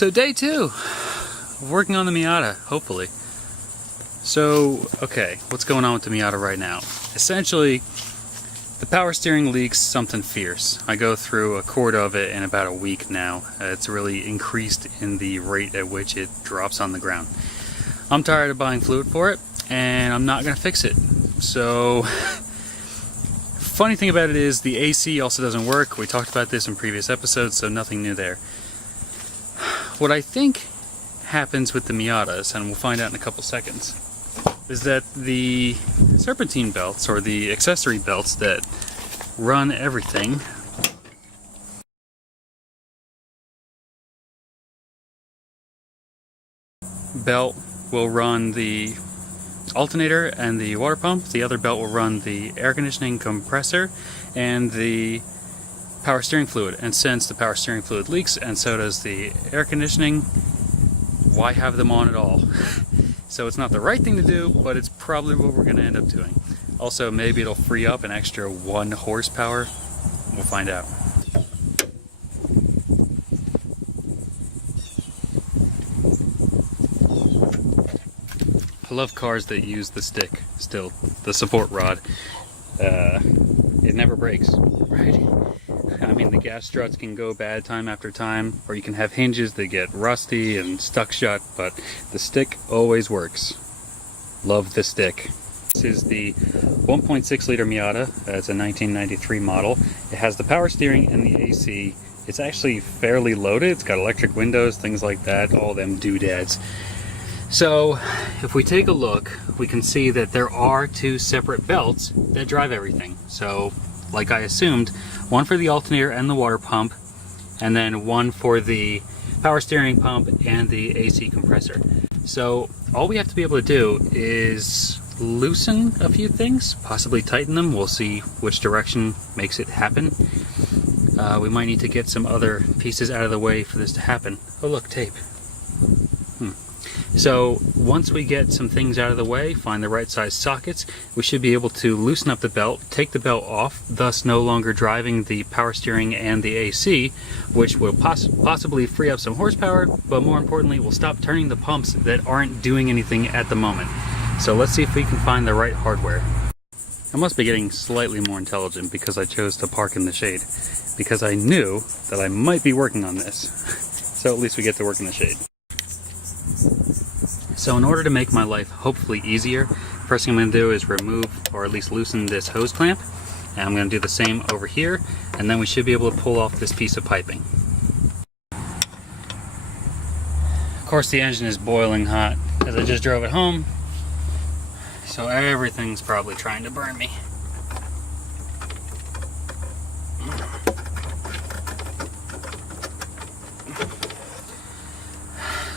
So day 2 of working on the Miata, hopefully. So, okay, what's going on with the Miata right now? Essentially, the power steering leaks something fierce. I go through a quart of it in about a week now. It's really increased in the rate at which it drops on the ground. I'm tired of buying fluid for it, and I'm not going to fix it. So, funny thing about it is the AC also doesn't work. We talked about this in previous episodes, so nothing new there. What I think happens with the Miatas, and we'll find out in a couple seconds, is that the serpentine belts, or the accessory belts that run everything, belt will run the alternator and the water pump, the other belt will run the air conditioning compressor and the power steering fluid. And since the power steering fluid leaks and so does the air conditioning, why have them on at all? So it's not the right thing to do, but it's probably what we're going to end up doing. Also, maybe it'll free up an extra 1 horsepower. We'll find out. I love cars that use the stick still, the support rod. It never breaks, right? I mean, the gas struts can go bad time after time, or you can have hinges that get rusty and stuck shut, but the stick always works. Love the stick. This is the 1.6 liter Miata. It's a 1993 model. It has the power steering and the AC. It's actually fairly loaded. It's got electric windows, things like that, all them doodads. So, if we take a look, we can see that there are 2 separate belts that drive everything. So, like I assumed, one for the alternator and the water pump, and then one for the power steering pump and the AC compressor. So, all we have to be able to do is loosen a few things, possibly tighten them. We'll see which direction makes it happen. We might need to get some other pieces out of the way for this to happen. Oh look, tape. So once we get some things out of the way, find the right size sockets, we should be able to loosen up the belt, take the belt off, thus no longer driving the power steering and the AC, which will possibly free up some horsepower, but more importantly will stop turning the pumps that aren't doing anything at the moment. So let's see if we can find the right hardware. I must be getting slightly more intelligent because I chose to park in the shade, because I knew that I might be working on this. So at least we get to work in the shade. So in order to make my life hopefully easier, first thing I'm going to do is remove, or at least loosen, this hose clamp. And I'm going to do the same over here, and then we should be able to pull off this piece of piping. Of course the engine is boiling hot, as I just drove it home, so everything's probably trying to burn me.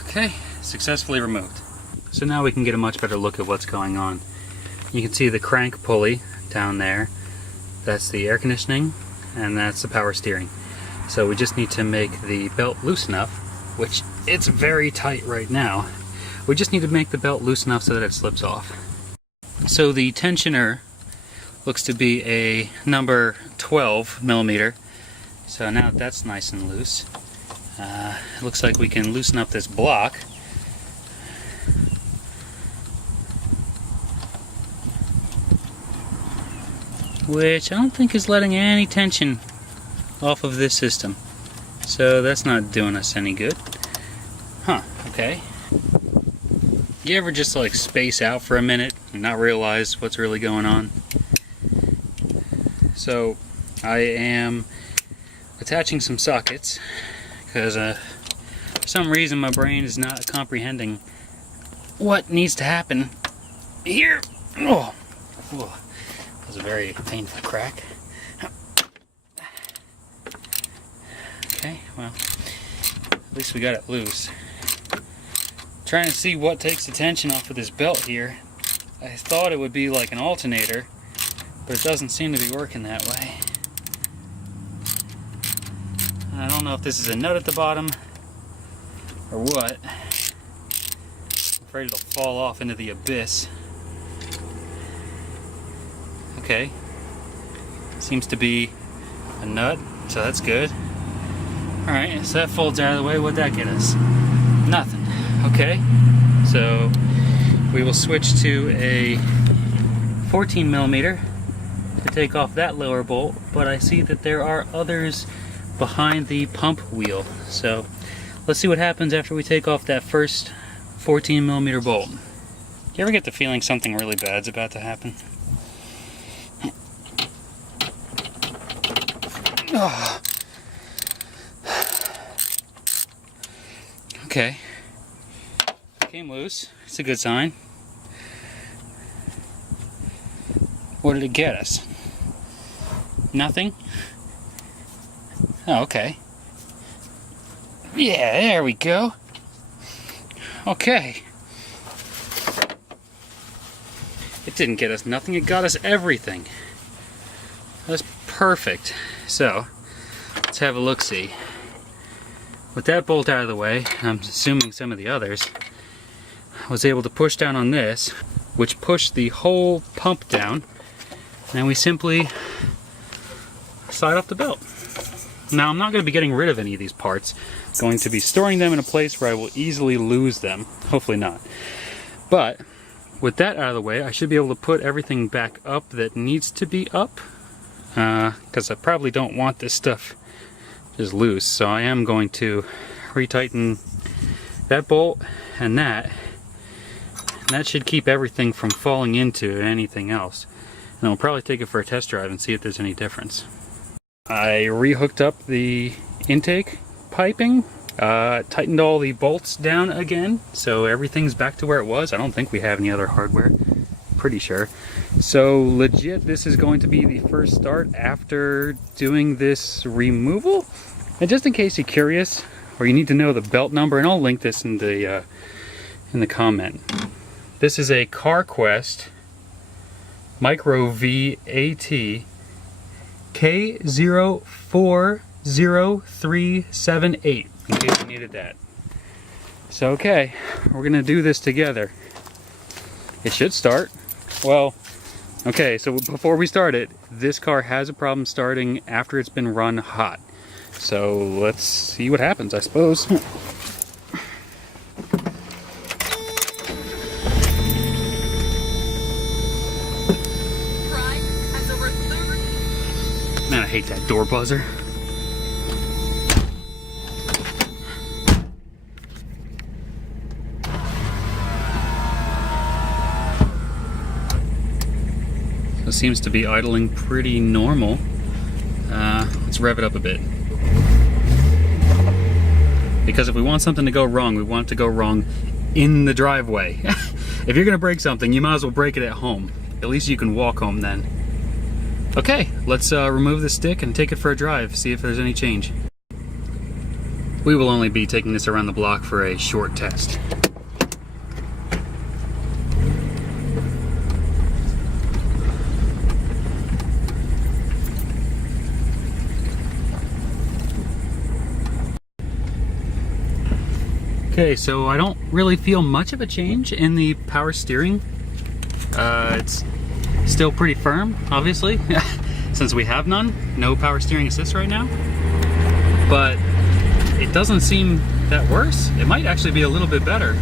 Okay, successfully removed. So now we can get a much better look at what's going on. You can see the crank pulley down there. That's the air conditioning, and that's the power steering. So we just need to make the belt loose enough, which it's very tight right now. We just need to make the belt loose enough so that it slips off. So the tensioner looks to be a number 12 millimeter. So now that's nice and loose. It looks like we can loosen up this block. Which I don't think is letting any tension off of this system. So that's not doing us any good. Huh, okay. You ever just like space out for a minute and not realize what's really going on? So I am attaching some sockets because for some reason my brain is not comprehending what needs to happen here. Oh, that was a very painful crack. Okay, well, at least we got it loose. Trying to see what takes the tension off of this belt here. I thought it would be like an alternator, but it doesn't seem to be working that way. I don't know if this is a nut at the bottom or what. I'm afraid it'll fall off into the abyss. Okay, seems to be a nut, so that's good. Alright, so that folds out of the way. What'd that get us? Nothing. Okay, so we will switch to a 14 millimeter to take off that lower bolt, but I see that there are others behind the pump wheel. So let's see what happens after we take off that first 14 millimeter bolt. You ever get the feeling something really bad's about to happen? Oh. Okay, came loose. It's a good sign. What did it get us? Nothing? Oh, okay. Yeah, there we go. Okay. It didn't get us nothing, it got us everything. That's perfect. So, let's have a look-see. With that bolt out of the way, I'm assuming some of the others, I was able to push down on this, which pushed the whole pump down, and we simply slide off the belt. Now, I'm not going to be getting rid of any of these parts. I'm going to be storing them in a place where I will easily lose them. Hopefully not. But with that out of the way, I should be able to put everything back up that needs to be up, because I probably don't want this stuff just loose. So I am going to retighten that bolt and that should keep everything from falling into anything else. And I'll probably take it for a test drive and see if there's any difference. I rehooked up the intake piping, tightened all the bolts down again, so everything's back to where it was. I don't think we have any other hardware, pretty sure. So legit, this is going to be the first start after doing this removal. And just in case you're curious, or you need to know the belt number, and I'll link this in the comment. This is a CarQuest Micro V-AT K040378, in case you needed that. So okay, we're gonna do this together. It should start. Well, okay, so before we start it, this car has a problem starting after it's been run hot. So let's see what happens, I suppose. Man, I hate that door buzzer. So it seems to be idling pretty normal. Let's rev it up a bit. Because if we want something to go wrong, we want it to go wrong in the driveway. If you're gonna break something, you might as well break it at home. At least you can walk home then. Okay, let's remove the stick and take it for a drive, see if there's any change. We will only be taking this around the block for a short test. Okay, so I don't really feel much of a change in the power steering. It's still pretty firm, obviously, since we have none. No power steering assist right now. But it doesn't seem that worse. It might actually be a little bit better.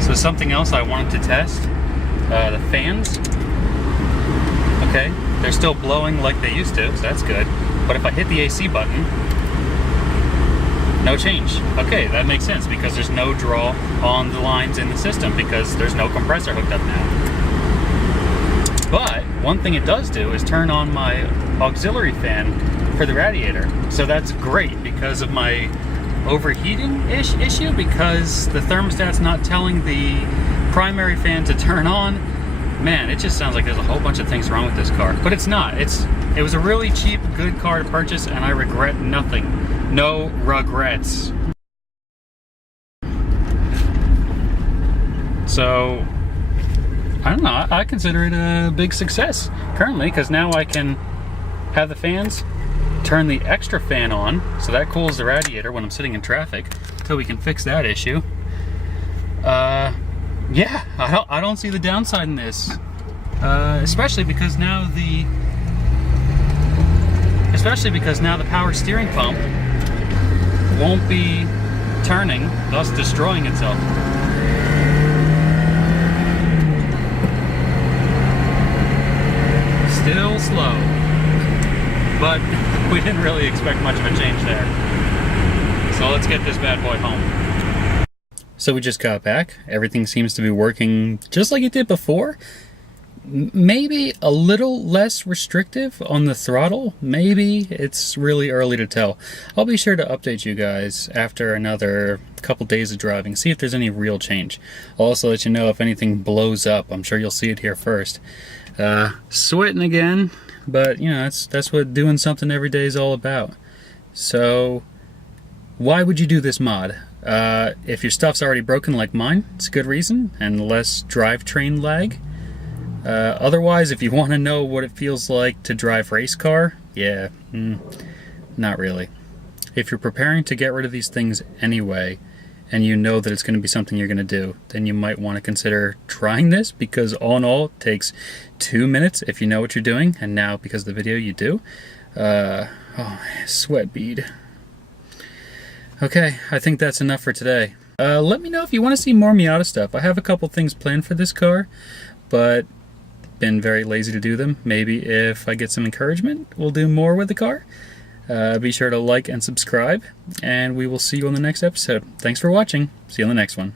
So something else I wanted to test, the fans. Okay, they're still blowing like they used to, so that's good. But if I hit the AC button, no change. Okay, that makes sense because there's no draw on the lines in the system because there's no compressor hooked up now. But one thing it does do is turn on my auxiliary fan for the radiator. So that's great because of my overheating-ish issue, because the thermostat's not telling the primary fan to turn on. Man, it just sounds like there's a whole bunch of things wrong with this car. But it's not. It was a really cheap, good car to purchase, and I regret nothing. No regrets. So, I don't know, I consider it a big success currently, because now I can have the fans, turn the extra fan on, so that cools the radiator when I'm sitting in traffic, until we can fix that issue. Yeah, I don't see the downside in this, especially because now the power steering pump won't be turning, thus destroying itself. Still slow, but we didn't really expect much of a change there. So let's get this bad boy home. So we just got back. Everything seems to be working just like it did before. Maybe a little less restrictive on the throttle. Maybe. It's really early to tell. I'll be sure to update you guys after another couple days of driving, see if there's any real change. I'll also let you know if anything blows up. I'm sure you'll see it here first. Sweating again, but you know, that's what doing something every day is all about. So why would you do this mod? If your stuff's already broken like mine, it's a good reason, and less drivetrain lag. Otherwise, if you want to know what it feels like to drive race car, yeah, not really. If you're preparing to get rid of these things anyway, and you know that it's going to be something you're going to do, then you might want to consider trying this, because all in all, it takes 2 minutes if you know what you're doing, and now, because of the video, you do. Oh, sweat bead. Okay, I think that's enough for today. Let me know if you want to see more Miata stuff. I have a couple things planned for this car, but been very lazy to do them. Maybe if I get some encouragement, we'll do more with the car. Be sure to like and subscribe, and we will see you on the next episode. Thanks for watching. See you on the next one.